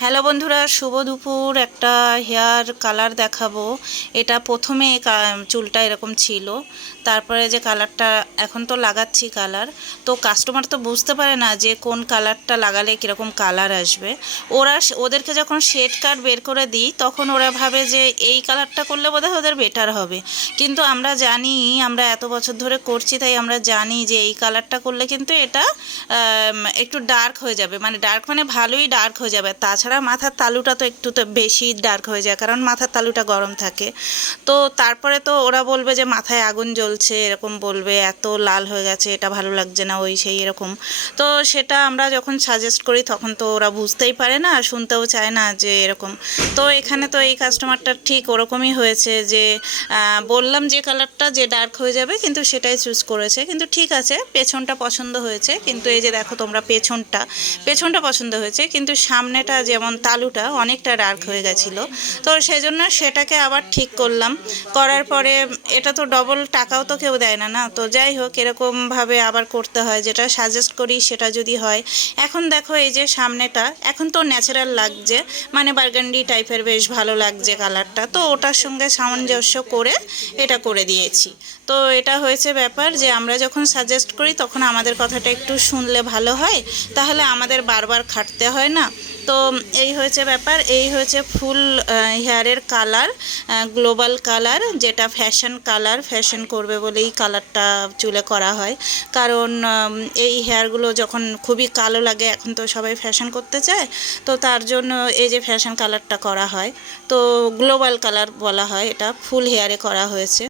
Hello বন্ধুরা, শুভ দুপুর। একটা হেয়ার কালার দেখাবো। এটা প্রথমে চুলটা এরকম ছিল, তারপরে যে কালারটা এখন তো লাগাচ্ছি কালার, তো কাস্টমার তো বুঝতে পারে না যে কোন কালারটা লাগালে কীরকম কালার আসবে। ওদেরকে যখন শেড কাট বের করে দিই তখন ওরা ভাবে যে এই কালারটা করলে বোধহয় ওদের বেটার হবে, কিন্তু আমরা জানি, আমরা এত বছর ধরে করছি তাই আমরা জানি যে এই কালারটা করলে কিন্তু এটা একটু ডার্ক হয়ে যাবে, মানে ডার্ক মানে ভালোই ডার্ক হয়ে যাবে। তাছাড়া মাথার তালুটা তো একটু তো বেশি ডার্ক হয়ে যায়, কারণ মাথার তালুটা গরম থাকে। তো তারপরে তো ওরা বলবে যে মাথায় আগুন জ্বলছে, এরকম বলবে, এত লাল হয়ে গেছে, এটা ভালো লাগছে না, ওই সেই এরকম। তো সেটা আমরা যখন সাজেস্ট করি তখন তো ওরা বুঝতেই পারে না, শুনতেও চায় না যে এরকম। তো এখানে তো এই কাস্টমারটা ঠিক ওরকমই হয়েছে যে বললাম যে কালারটা যে ডার্ক হয়ে যাবে, কিন্তু সেটাই চুজ করেছে। কিন্তু ঠিক আছে, পেছনটা পছন্দ হয়েছে, কিন্তু এই যে দেখো তোমরা, পেছনটা পছন্দ হয়েছে, কিন্তু সামনেটা যেমন তালুটা অনেকটা ডার্ক হয়ে গেছিলো। তো সেই জন্য সেটাকে আবার ঠিক করলাম। করার পরে এটা তো ডবল টাকাও তো কেউ দেয় না, না তো যাই হোক, এরকমভাবে আবার করতে হয়, যেটা সাজেস্ট করি সেটা যদি হয়। এখন দেখো এই যে সামনেটা এখন তো ন্যাচারাল লাগছে, মানে বার্গান্ডি টাইপের বেশ ভালো লাগছে কালারটা, তো ওটার সঙ্গে সামঞ্জস্য করে এটা করে দিয়েছি। তো এটা হয়েছে ব্যাপার যে আমরা যখন সাজেস্ট করি তখন আমাদের কথাটা একটু শুনলে ভালো হয়, তাহলে আমাদের বারবার খাটতে হয় না। তো এই হয়েছে ব্যাপার, এই হয়েছে ফুল হেয়ারের কালার, গ্লোবাল কালার, যেটা ফ্যাশন কালার, ফ্যাশন করবে বলেই কালারটা চুলে করা হয়। কারণ এই হেয়ারগুলো যখন খুবই কালো লাগে, এখন তো সবাই ফ্যাশন করতে চায়, তো তার জন্য এই যে ফ্যাশন কালারটা করা হয়। তো গ্লোবাল কালার বলা হয়, এটা ফুল হেয়ারে করা হয়েছে।